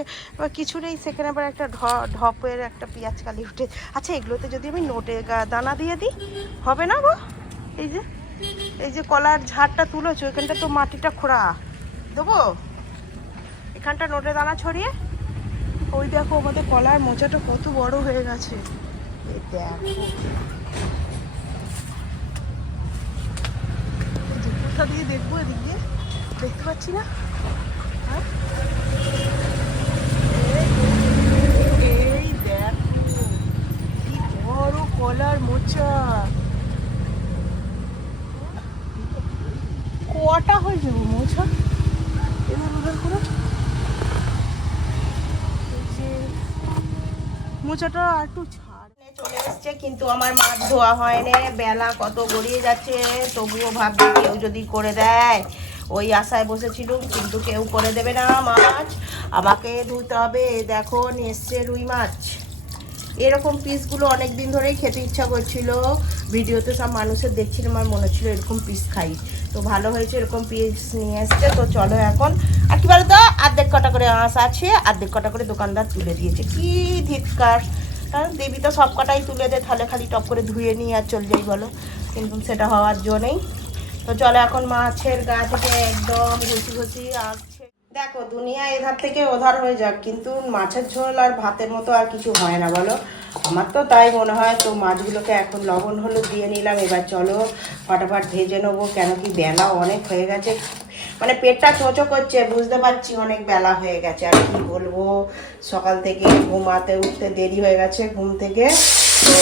এবার কিছু নেই, সেখানে আবার একটা ঢ- ঢপের একটা পেঁয়াজ কালি উঠে। আচ্ছা এগুলোতে যদি আমি নোটে দানা দিয়ে দিই, হবে না গো? এই যে এই যে কলার ঝাড়টা তুলেছো, এখানটা তো মাটিটা খোঁড়া। দেবো? এখানটা নোটে দানা ছড়িয়ে। ওই দেখো, আমাদের কলার মোচাটা কত বড় হয়ে গেছে। দিয়ে দেখব এদিক দেখতে পাচ্ছি না? হ্যাঁ এই দেখো কি কলার মোচা। কটা হয়ে যাব মোচা? চলে কিন্তু আমার মাছ ধোয়া হয়নি। বেলা কত গড়িয়ে যাচ্ছে, তবুও কেউ যদি করে দেয়। ওই আশায় বসেছিলুম, কিন্তু কেউ করে দেবে না মাছ। আমাকে ধুতে হবে, দেখো এসছে রুই মাছ। এরকম পিসগুলো অনেক দিন ধরেই খেতে ইচ্ছা করছিল। ভিডিওতে সব মানুষের দেখছিলাম আমার মনে হচ্ছিল এরকম পিস খাই। তো ভালো হয়েছে এরকম পিস নিয়ে এসছে। তো চলো এখন, আর কি বলতো? অর্ধেক কটা করে আঁশ আছে, অর্ধেক কটা করে দোকানদার তুলে দিয়েছে। কি ধিৎকার কারণ দেবী তো সব কটাই তুলে দেয়, তাহলে খালি টপ করে ধুয়ে নিয়ে আর চল যাই বলো। কিন্তু সেটা হওয়ার জো নেই। তো চলো এখন মাছের গা থেকে একদম ঘুষি ঘুষি আসছে দেখো, দুনিয়া এধার থেকে ওধার হয়ে যাক, কিন্তু মাছের ঝোল আর ভাতের মতো আর কিছু হয় না, বলো? আমার তো তাই মনে হয়, তো মাছগুলোকে এখন লবণ হলুদ দিয়ে নিলাম, এবার চলো ফটাফট ভেজে নেব, কেন কি বেলা অনেক হয়ে গেছে। মানে পেটটা চোচো করছে, বুঝতে পারছি অনেক বেলা হয়ে গেছে, আর কি বলব? সকাল থেকে ঘুমাতে, উঠতে দেরি হয়ে গেছে ঘুম থেকে। তো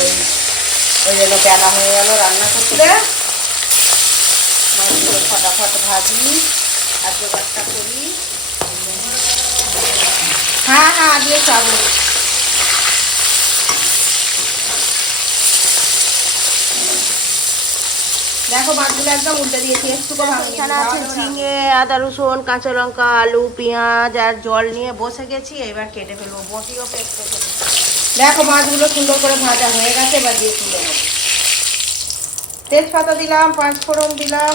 ওই জন্য বেলা হয়ে গেল রান্না করতে। মাছগুলো ফটাফট ভাজি, আর জোগাড়টা করি। হ্যাঁ হ্যাঁ দিয়ে চাবো। দেখো মাছগুলো একদম উল্টে দিয়েছি একটু এখানে আছে ঝিঙে আদা রসুন কাঁচা লঙ্কা আলু পেঁয়াজ আর জল নিয়ে বসে গেছি এবার কেটে ফেলব। বটিও দেখো মাছগুলো সুন্দর করে ভাজা হয়ে গেছে এবার দিয়ে তুলে নেব। তেজপাতা দিলাম পাঁচ ফোড়ন দিলাম।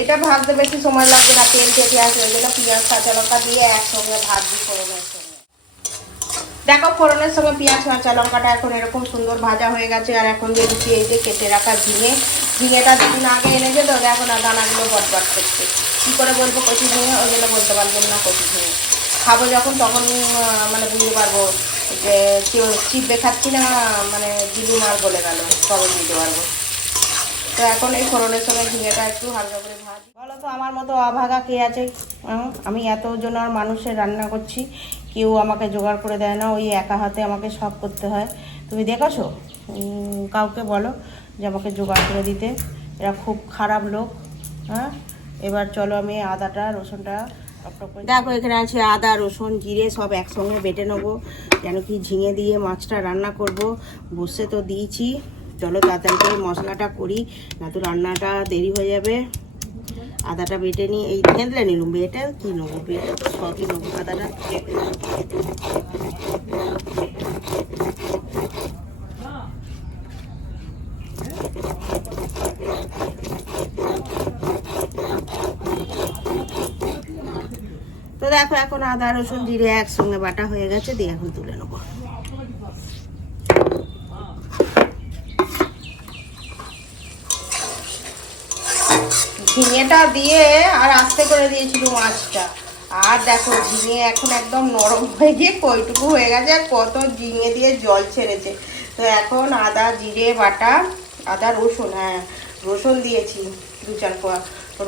এটা ভাজতে বেশি সময় লাগবে না, তেল থেকে আসবে ওই জন্য পেঁয়াজ, কাঁচা লঙ্কা দিয়ে একসঙ্গে ভাজবি ফোড়নের সঙ্গে। দেখো ফোড়নের সঙ্গে পেঁয়াজ, কাঁচা লঙ্কাটা এখন এরকম সুন্দর ভাজা হয়ে গেছে, আর এখন দিয়ে দিচ্ছি এই যে কেটে রাখা ঝিঙে। ঝিঙেটা দুদিন আগে এনেছে তো, দেখো না দানাগুলো বটবট করছে। কী করে বলব, কচি ঝিঙে? ওই জন্য বলতে পারলাম না কচি ঝিঙে। খাব যখন, তখন মানে বুঝতে পারব যে কেউ চিপে খাচ্ছি না মানে দিলুম আর বলে গেল, তবে বুঝতে পারব। তো এখন এই ফোড়নের সঙ্গে ঝিঙেটা একটু হালকা করে ভাজি। বলো তো, আমার মতো অভাগা কে আছে? আমি এতজন আর মানুষের রান্না করছি, কেউ আমাকে জোগাড় করে দেয় না, ওই একা হাতে আমাকে সব করতে হয়। তুমি দেখেছ? কাউকে বলো যে আমাকে জোগাড় করে দিতে। এরা খুব খারাপ লোক হ্যাঁ? এবার চলো আমি আদাটা, রসুনটা দেখো, এখানে আছে আদা, রসুন, জিরে সব একসঙ্গে বেটে নেব। যেন কি ঝিঙে দিয়ে মাছটা রান্না করব। বসে তো দিয়েছি। চলো তাড়াতাড়ি করে মশলাটা করি, না তো রান্নাটা দেরি হয়ে যাবে। আদাটা বেটে নিই এই থেঁতলে নিলুম, বেটে কী নেব, বেটে তো সবই নেব, আদাটা তো দেখো, এখন আদা, রসুন, জিরে একসঙ্গে বাটা হয়ে গেছে, দিয়ে এখন তুলে নেব ঝিঙেটা দিয়ে আর আস্তে করে দিয়েছিল মাছটা। আর দেখো, ঝিঙে এখন একদম নরম হয়ে গিয়ে কইটুকু হয়ে গেছে আর কত ঝিঙে দিয়ে জল ছেড়েছে। তো এখন আদা, জিরে, বাটা, আদা, রসুন হ্যাঁ রসুন দিয়েছি দু চার কোয়া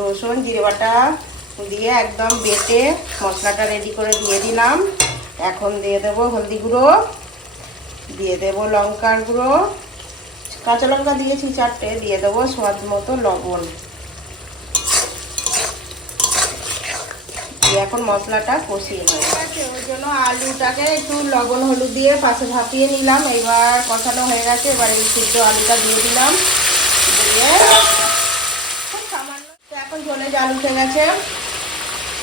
রসুন, জিরে, বাটা দিয়ে একদম বেটে মশলাটা রেডি করে দিয়ে দিলাম। এখন দিয়ে দেবো হলদি গুঁড়ো, দিয়ে দেবো লঙ্কার গুঁড়ো। কাঁচা লঙ্কা দিয়েছি চারটে, দিয়ে দেবো স্বাদ মতো লবণ। দিয়ে এখন মশলাটা কষিয়ে নেব। ওই জন্য আলুটাকে একটু লবণ হলুদ দিয়ে পাশে ভাপিয়ে নিলাম। এবার কষানো হয়ে গেছে, এবার এই সিদ্ধ আলুটা দিয়ে দিলাম। দিয়ে খুব এখন ঝোলে জাল উঠে গেছে,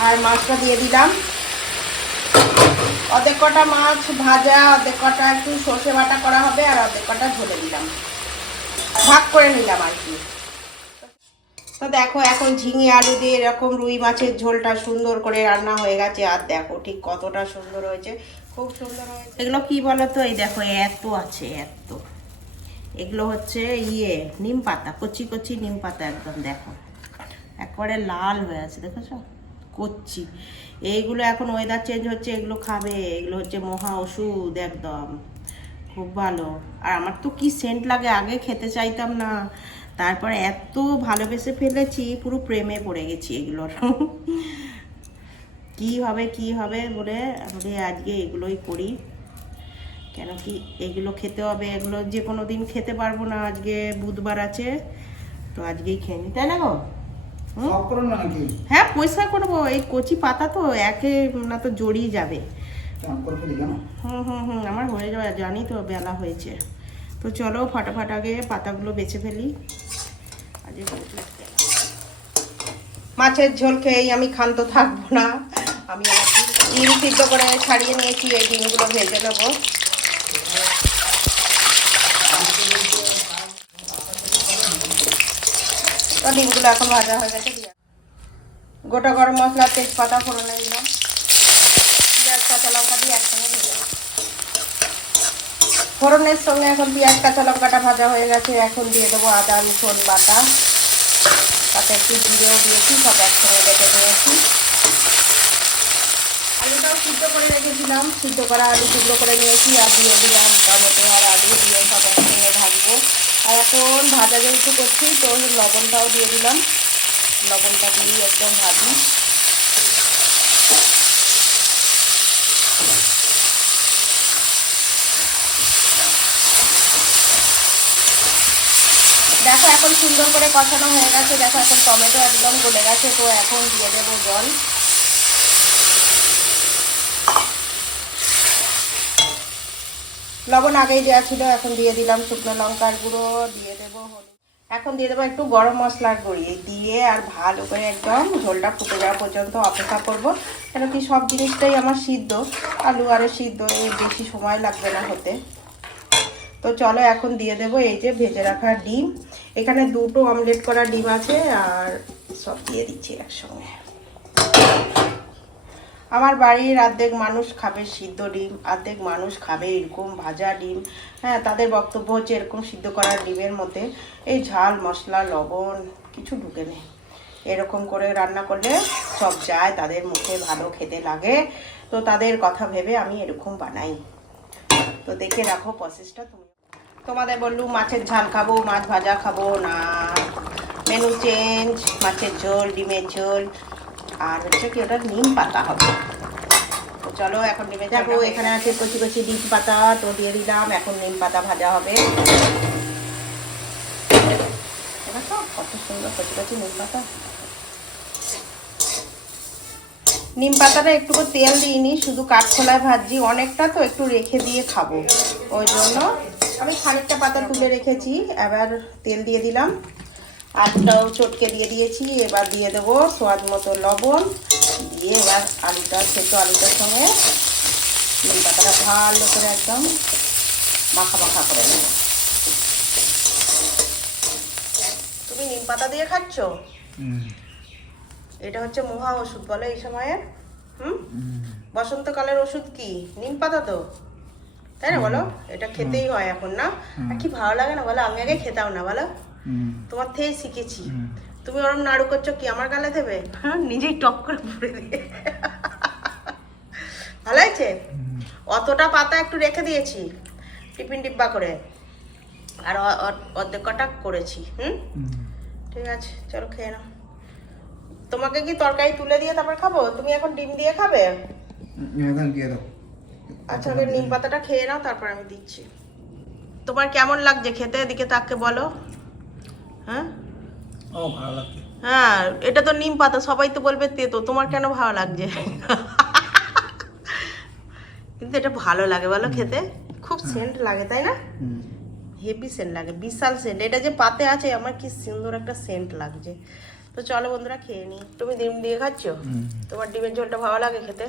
আর মাছটা দিয়ে দিলাম। অর্ধেক কটা মাছ ভাজা, অর্ধেক কটা একটু সর্ষে বাটা করা হবে, আর অর্ধেক কটা ঝোলে দিলাম। ভাগ করে নিলাম আর কি। তো দেখো এখন ঝিঙে আলু দিয়ে এরকম রুই মাছের ঝোলটা সুন্দর করে রান্না হয়ে গেছে। আর দেখো ঠিক কতটা সুন্দর হয়েছে। খুব সুন্দর হয়েছে। এগুলো কি বলো তো এই দেখো, এত আছে, এত। এগুলো হচ্ছে ইয়ে নিম পাতা, কচি কচি নিম পাতা একদম, দেখো। একবারে লাল হয়ে আছে, দেখেছ? কচি। এইগুলো এখন ওয়েদার চেঞ্জ হচ্ছে, এগুলো খাবে। এগুলো হচ্ছে মহা ওষুধ, একদম। খুব ভালো। আর আমার তো কি সেন্ট লাগে, আগে খেতে চাইতাম না। তারপরে এত ভালোবেসে ফেলেছি পুরো প্রেমে পড়ে গেছি এগুলোর কি হবে কি হবে বলে আমি আজকে এগুলোই করি। কেন কি এগুলো খেতে হবে এগুলো যে কোনো দিন খেতে পারব না আজকে বুধবার আছে তো আজকেই খেয়ে নি। তাই না গো? হ্যাঁ পরিষ্কার করব এই কচি পাতা তো একে না তো জড়িয়ে যাবে। হুম হুম হুম আমার হয়ে যাবে জানি তো বেলা হয়েছে। তো চলো ফটাফট আগে পাতাগুলো বেছে ফেলি। মাছের ঝোল খেয়েই আমি ক্ষান্ত থাকব না আমি ডিম- সিদ্ধ করে ছাড়িয়ে নিয়েছি, এই ডিমগুলো ভেজে নেব তো ডিমগুলো এখন ভাজা হয়ে গেছে গোটা গরম মশলা তেজপাতা ফোড়নে দিলাম পেঁয়াজ, কাঁচা লঙ্কা দিয়ে একসঙ্গে। ফোড়নের সঙ্গে এখন পেঁয়াজ, কাঁচা লঙ্কাটা ভাজা হয়ে গেছে। এখন দিয়ে দেবো আদা, রসুন, বাটা। তাতে একটু জিরেও দিয়েছি, সব একসঙ্গে বেটে নিয়েছি। আলুটাও সিদ্ধ করে রেখেছিলাম। সিদ্ধ করা আলু টুকরো করে নিয়েছি, আর দিয়ে দিলাম টমেটো আর আলু দিয়ে সব একসঙ্গে ভাজবো। আর এখন ভাজা যেহেতু করছি, তো লবণটাও দিয়ে দিলাম। লবণটা দিয়ে একদম ভাজি। দেখো এখন সুন্দর করে কষানো হয়ে গেছে, দেখো এখন টমেটো একদম গলে গেছে, তো এখন দিয়ে দেবো জল। লবণ আগেই দেওয়া ছিল, এখন দিয়ে দিলাম শুকনো লঙ্কার গুঁড়ো, দিয়ে দেবো এখন দিয়ে দেবো একটু গরম মশলার গুঁড়ি দিয়ে আর ভালো করে একদম ঝোলটা ফুটে যাওয়া পর্যন্ত অপেক্ষা করব, কেন কি সব জিনিসটাই আমার সিদ্ধ, আলু আরে সিদ্ধ বেশি সময় লাগবে না হতে। তো চলো এখন দিয়ে দেবো এই যে ভেজে রাখা ডিম। এখানে দুটো অমলেট করা ডিম আছে আর সব দিয়ে দিচ্ছি একসঙ্গে। আমার বাড়ির অর্ধেক মানুষ খাবে সিদ্ধ ডিম অর্ধেক মানুষ খাবে এরকম ভাজা ডিম। হ্যাঁ তাদের বক্তব্য হচ্ছে এরকম সিদ্ধ করা ডিমের মধ্যে এই ঝাল, মশলা, লবণ কিছু ঢুকে নেই। এরকম করে রান্না করলে সব যায়, তাদের মুখে ভালো খেতে লাগে। তো তাদের কথা ভেবে আমি এরকম বানাই। তো দেখে রাখো প্রসেসটা তুমি তোমাদের বললু মাছের ঝাল খাব মাছ ভাজা খাব না। মেনু চেঞ্জ মাছের ঝোল ডিমের ঝোল আর হচ্ছে কি ওটা নিম পাতা হবে। চলো এখন নিমে যাব এখানে আছে কচি কচি ডিম পাতা তো দিয়ে দিলাম এখন নিম পাতা ভাজা হবে। কত সুন্দর কচি কচি নিম পাতা। নিম পাতাটা একটু তেল দিইনি শুধু কাঠখোলায় ভাজি অনেকটা তো একটু রেখে দিয়ে খাব। ওই জন্য আমি খানিকটা পাতা তুলে রেখেছি এবার তেল দিয়ে দিলাম। আলুটাও চটকে দিয়ে দিয়েছি এবার দিয়ে দেবো স্বাদ মতো লবণ। দিয়ে এবার আলুটা সেদ্ধ আলুটার সঙ্গে নিম পাতাটা ভালো করে একদম মাখা মাখা করে নেব। তুমি নিম পাতা দিয়ে খাচ্ছ? এটা হচ্ছে মহা ওষুধ বলো এই সময়ের হুম। বসন্তকালের ওষুধ কি? নিম পাতা তো? তাই না বলো? এটা খেতেই হয় এখন না? আর কি ভালো লাগে না বলো? আমি আগে খেতাম না বলো? তোমার থেকে শিখেছি। তুমি ওরম নাড়ু করছ কি আমার গালে দেবে? হ্যাঁ নিজেই টক করে পুড়ে দিয়ে। ভালো হয়েছে? অতটা পাতা একটু রেখে দিয়েছি টিফিন ডিব্বা করে। আর অর্ধেক কটা করেছি হুম? ঠিক আছে চলো খেয়ে নাও। তোমাকে কি তরকারি তুলে দিয়ে তারপর খাব? তুমি এখন ডিম দিয়ে খাবে? এখন দিয়ে দাও। আচ্ছা আগে নিম পাতাটা খেয়ে নাও তারপর আমি দিচ্ছি। তোমার কেমন লাগছে খেতে? এদিকে তাকে বলো। হ্যাঁ? ও ভালো লাগছে। হ্যাঁ এটা তো নিম পাতা সবাই তো বলবে তেতো তোমার কেন ভালো লাগছে? কিন্তু এটা ভালো লাগে বলো খেতে। খুব সেন্ট লাগে তাই না? হেভি সেন্ট লাগে বিশাল সেন্ট। এটা যে পাতে আছে আমার কি সুন্দর একটা সেন্ট লাগছে। তো চলো বন্ধুরা খেয়ে নি তুমি ডিম দিয়ে খাচ্ছ? তোমার ডিমের ঝোলটা ভালো লাগে খেতে?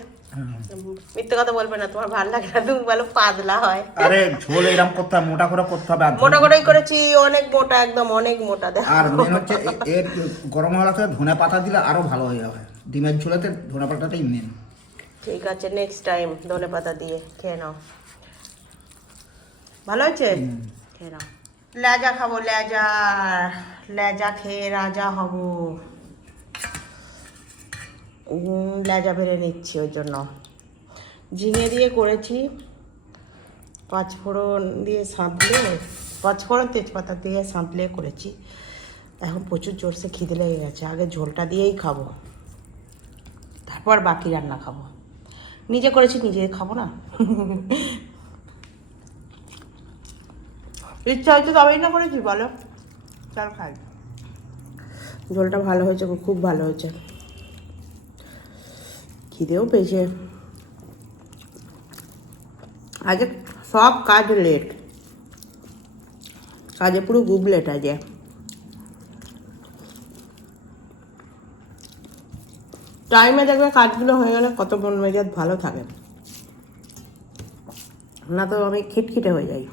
মিথ্যে কথা বলবে না তোমার ভালো লাগে না তুমি বলো পাতলা হয়। আরে ঝোল এরকম করতে মোটা করে করতে হবে মোটা করেই করেছি অনেক মোটা একদম অনেক মোটা দেখ। আর মেন হচ্ছে এর গরম মশলাতে ধনে পাতা দিলে আরও ভালো হয়ে যাবে। ডিমের ঝোলেতে ধনে পাতাটাই মেন ঠিক আছে নেক্সট টাইম ধনে পাতা দিয়ে খেয়ে নাও। ভালো হয়েছে? খেয়ে নাও। লেজা খাব, লেজা। লেজা খেয়ে রাজা হব। লেজা বেড়ে নিচ্ছি ওই জন্য। ঝিঙে দিয়ে করেছি। পাঁচফোড়ন দিয়ে সাঁতলে, পাঁচফোড়ন তেজপাতা দিয়ে সাঁতলে করেছি। এখন প্রচুর জোরসে খিদে লেগে গেছে। আগে ঝোলটা দিয়েই খাব। তারপর বাকি রান্না খাব। নিজে করেছি, নিজে খাব না। ইচ্ছা হচ্ছে তবেই না করেছি, বলো। চল খাই। ঝোলটা ভালো হয়েছে খুব ভালো হয়েছে। খিদেও পেয়েছে। আজ সব কাজ লেট কাজে পুরো গুবলেট আজ টাইমে দেখবে কাজগুলো হয়ে গেলে কত মন মেজাজ ভালো থাকে। না তো আমি খিটখিটে হয়ে যাই।